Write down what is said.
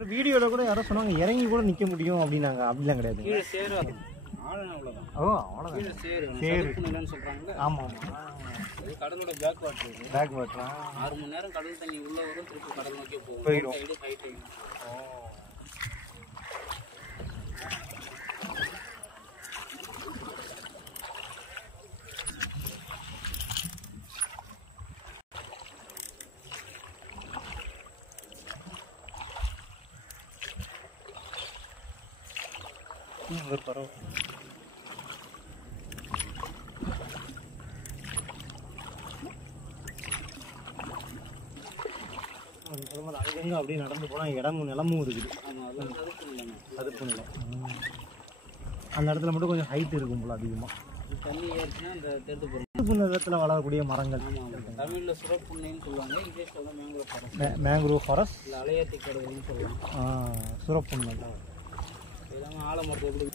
வீடியோல கூட யாரோ சொன்னாங்க இறங்கி கூட நிக்க முடியும் அப்படினாங்க. அப்படிலாம் கிடையாது. கீழ சேரு ஆழம் அவ்வளவுதான். ஓ அவ்வளவுதான். கீழ சேரு இல்லன்னு சொல்றாங்க. ஆமா ஆமா. இது கடலோட பேக் வாட்டர் இது. பேக் வாட்டரா? 6 மணி நேரம் கடல் தண்ணி உள்ள வரும், திருப்பி கடல் நோக்கி போகும். போயிடும். ஹைட். ஓ. ஒரு பறவை அங்கங்க அப்படியே நடந்து போனா இடமும் நிலமும் இருக்குது. தடுப்பு நிலம். அந்த இடத்துல மட்டும் கொஞ்சம் ஹைட் இருக்கும் போல அதிகமா. தண்ணி ஏறிச்சுன்னா அந்த தேர்த்து போகும். தடுப்பு நிலத்துல வளரக்கூடிய மரங்கள். தமிழ்ல சுரப்புண்ணைன்னு சொல்லுவாங்க, இங்கிலீஷ்ல வந்து மேங்க்ரோவ் ஃபாரஸ்ட். மேங்க்ரோவ் ஃபாரஸ்ட் இல்ல அலையாத்தி கடவுள்னு சொல்லலாம். சுரப்புண்ணை இதெல்லாம் ஆலமரத்தை எப்படி